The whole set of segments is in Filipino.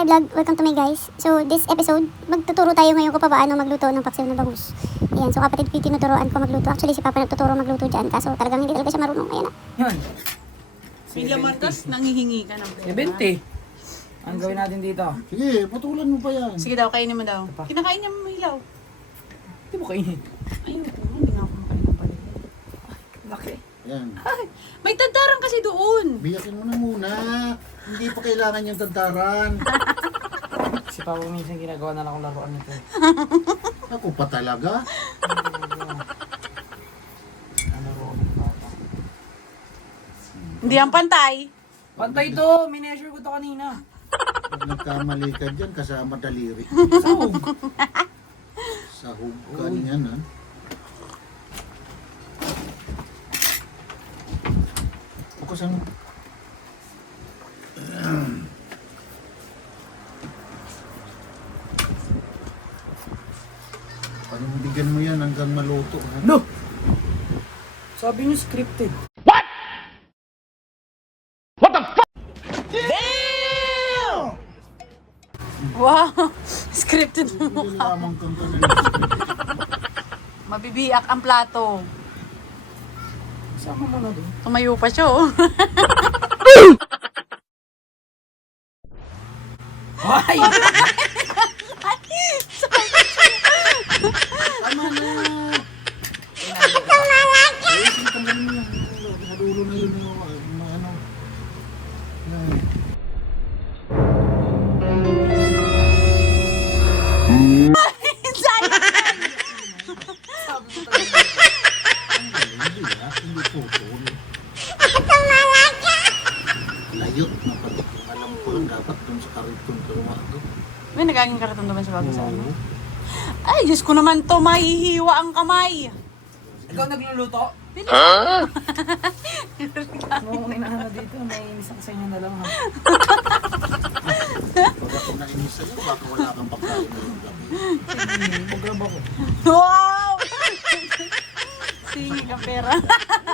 Hi vlog, welcome to my guys. So this episode, magtuturo tayo ngayon kung paano magluto ng paksiw na bangus. Ayan, so kapatid ko tinuturoan ko magluto. Actually si Papa nagtuturo magluto dyan, kaso talagang hindi talaga siya marunong. Ayan na. Yan. May laman, tas nangihingi ka ng pera. 70. Ang gawin natin dito? Sige, patulan mo pa yan. Sige daw, kainin mo daw. Kinakain niya mo hilaw. Hindi mo kainin. Ayun, hindi nga ako makain ng pala. Laki. Yan. Ay, may tantarang kasi doon. Biyakin mo na muna. Hindi pa kailangan yung tantaran. Si Papa minsan ginagawa na lang akong laruan nito. Ako pa talaga. Ang laruan ni Papa. Hindi ang pantay. Pantay to! Mineasure ko to kanina. Pag nagkamali ka dyan, kasama daliri. Sahog. Sahog ka niyan, ha? Focus mo. Panindigan mo yan hanggang maluto, ha? No! Sabi niyo scripted. Wow! Scripted mo. Hindi lamang kang Mabibiyak ang plato. Sama mo na doon. Tumayo pa siya oh. Why? Tama na! Tanggalin mo yan. Nadulo na yun yung ano. Yan. Hindi ah, hindi putol. Layot na pati. Alam ko lang dapat dun sa kariton kalawa doon. May nagaging karaton naman sa bago sa ano. Ay, Diyos ko naman to, mahihiwa ang kamay. Ikaw nagluluto? Nung inahan na dito, may isang sa inyo na lang ha. Pag ako nainis sa'yo, baka wala kang pagkain na yung gabi. Mag-grab ako. Wow! Singi ka pera.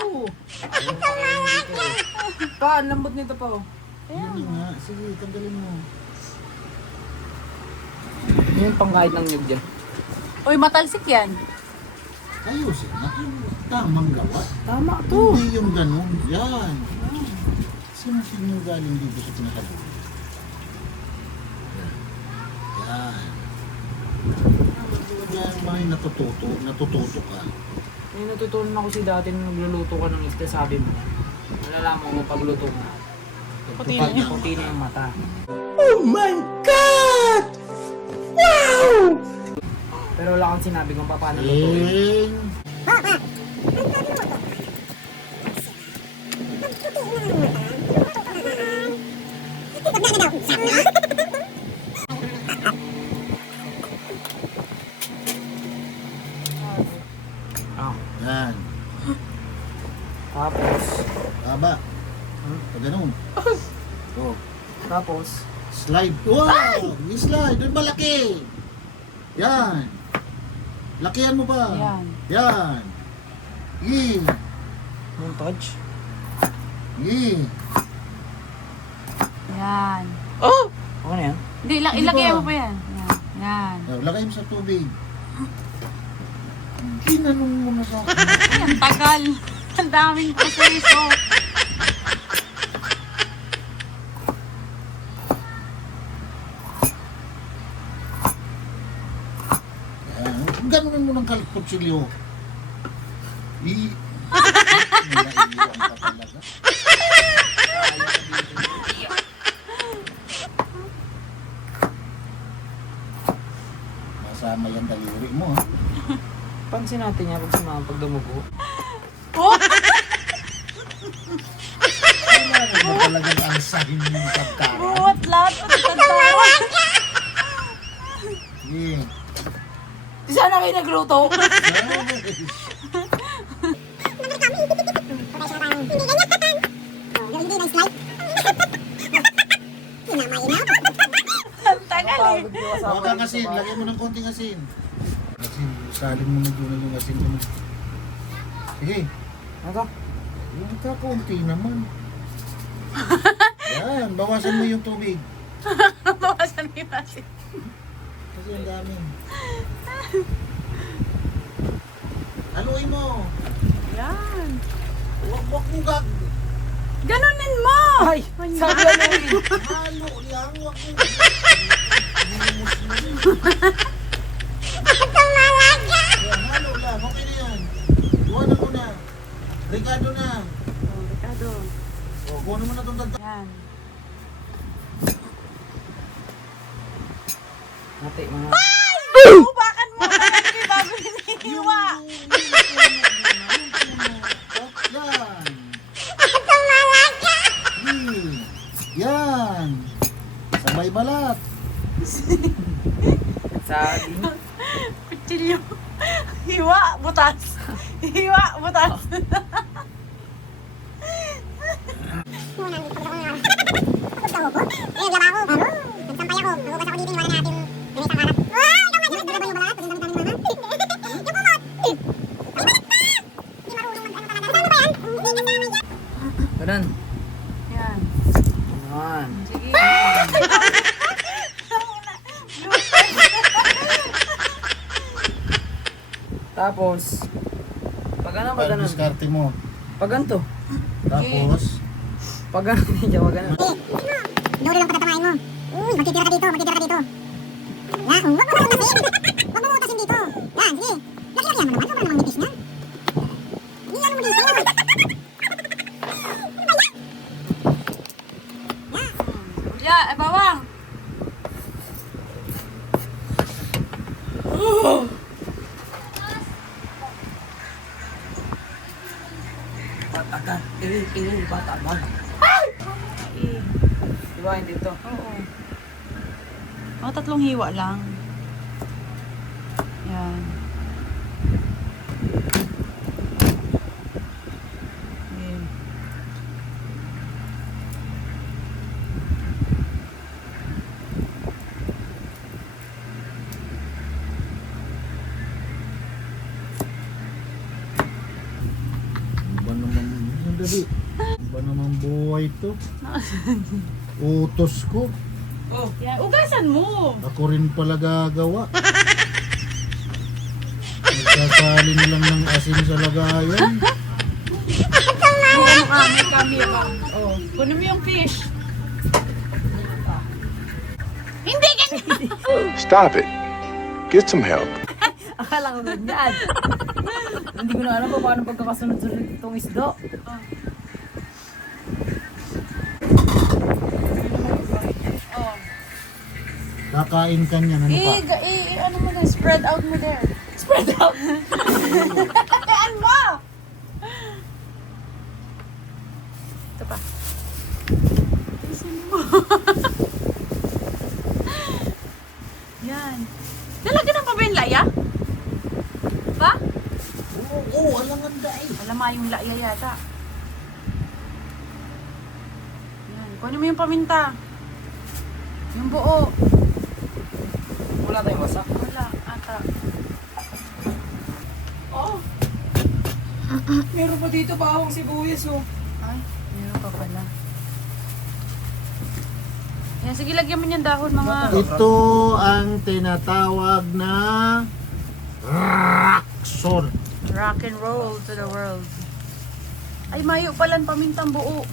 Oo. Pa, ang lambot nito pa oh. Yun nga. Sige, tanggalin mo. Yun pang kahit ng nyug dyan. Uy, matalsik yan. Ayusin na. Tamang gawa. Tama to. Hindi yung ganun. Yan. Sinasin yung galing dito sa pinakabulo. Yan. Yan, may natututo ka. May natutunan ako si dati nung nagluluto ka ng isda, sabi mo. Malalaman mo pagluto mo. Puti na yun. Puti na yung mata. Pero wala kang sinabi kung paano lutuin. Ah. Yan. Tapos, Taba. Pag ganun. So, tapos, slide. Wow! Yung slide. Doon malaki. Yan. Lakihan mo pa. Yan. Yan. Yee. montage. Yee. Yan. Okay na yan? Hindi, Hindi ilagay ba? mo pa yan. Yan. Yan. Lagay mo sa tubig. Ginanong mo na sa akin. Ay, ang tagal. Ang daming proseso. Ganunin mo ng kalputsilyo. Naiiwan ka talaga. Masama yung daliri mo, ha? Pansin natin yan pag sumama pag dumugo. Kailangan mo talagang ansahin yung pagkain. Buwat lahat. Pagkatawa. Yeah. Di sana kayo nagluto! Ang tagal eh. Huwag kang asin, lagyan mo ng konting asin. Asin, salin mo na doon yung asin mo. Sige, Ano to? yung kakaunti naman. Yan, bawasan mo yung tubig. Bawasan yung asin. Kasi ang dami. Haluin mo. Yan. Huwag mo gag. Ganunin mo! Ay! Sabi haluin! Halo lang. Huwag mo. Yan, halo lang. Okay na yan. Iwanan mo na. Ricardo na. Oh, Ricardo. O, kunin mo na itong tagtag. Yan. Mati, mga... Ubakan mo! Hindi bago hinihiwa! Yan. Sabay balat. Sabi. Kutsilyo. Hiwa, butas. Hiwa, butas. Ganun. Yan. Ganun. Sige. Tapos, pag ano, pag Pag ganun. diskarte mo. Pag ganito. Tapos, Pag ganun, hindi pag ganun. Duri lang pagkatamain mo. Uy, magtitira ka dito, magtitira ka dito. Yan, huwag mo utasin. Huwag mo utasin dito. Yan, sige. Laki-lakihan mo naman, sobrang namang nipis na. Hindi ano mo dito. Ya, bawang. Patagan. Patagan. Eh, Diba, hindi to? oo. Mga tatlong hiwa lang. Yan. Okay. ba naman, yung dali. Ba naman buhay to? Utos ko. Oh, yan. Ugasan mo. Ako rin pala gagawa. Nagsasali na lang ng asin sa lagayan. Ano ka? May camera. Oh, kunin mo yung fish. Hindi ganyan. Stop it. Get some help. Akala ko ganyan. Hindi ko na alam kung paano pagkakasunod-sunod itong isdo. Oh. Kakain ka niyan, ano pa? Ano mo na, spread out mo there. Spread out? Kayaan mo! Ito pa. Isin mo. Yan. Lalagyan ng pa ba yung laya? Ba? Oo, alangan dahil. Alam mo yung laya yata. Yan. Kunin mo yung paminta. Yung buo. Wala tayong wasak. Wala, ata. Oh! Meron pa dito pa akong sibuyas, oh. Ay, meron pa pala. Yan, sige, lagyan mo niyang dahon, mga... Ito ang tinatawag na rock salt. Rock and roll to the world. Ay, mayo pala ang pamintang buo.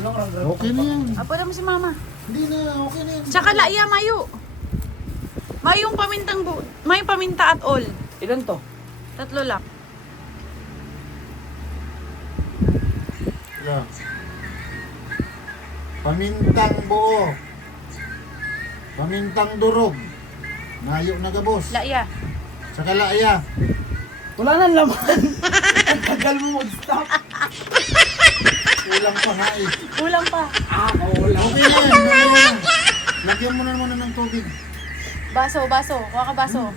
Walang ranggal. Okay na yan. Ah, pwede mo si mama. Hindi na, okay na yan. Tsaka laya, mayo. Mayong pamintang buo. Mayong paminta at all. Ilan to? 3 lang. Yan. Pamintang buo. Pamintang durog. Nayo na gabos. Laya. Saka laya. Wala nang laman. Ang tagal mo mag-stop. Kulang pa nga eh. Kulang pa. Wala. Okay na yan. Okay na yan. Lagyan mo na naman ng tubig. Baso, baso. Kuha ka baso.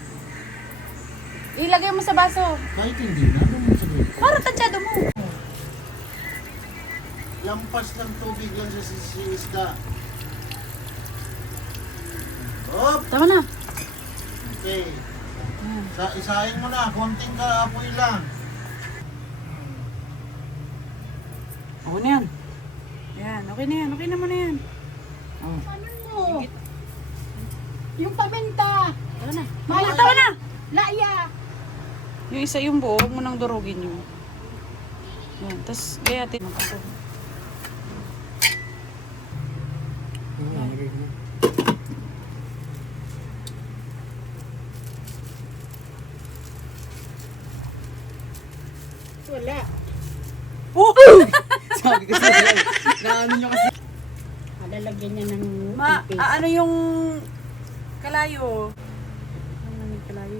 Ilagay mo sa baso. Kahit hindi na. Ano mo sabihin? Para tansyado mo. Lampas ng tubig lang sa isda. Hop! Tama na. Okay. Isahin mo na. Konting kaapoy lang. Okay na yan. Yan, okay na yan. Okay naman na yan. Oh. Ano mo? Yung paminta. Tara na. Maya. Tara na! Laya. Yung isa yung buo, huwag mo nang durugin yun. Yan, tapos gayatin mo pa. Wala. Oh! Sabi ko sa'yo, naano nyo kasi. Lalagyan niya ng pipis. ano yung kalayo? Ano yung kalayo?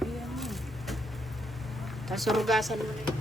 Ayan mo. Tapos surugasan mo na yun.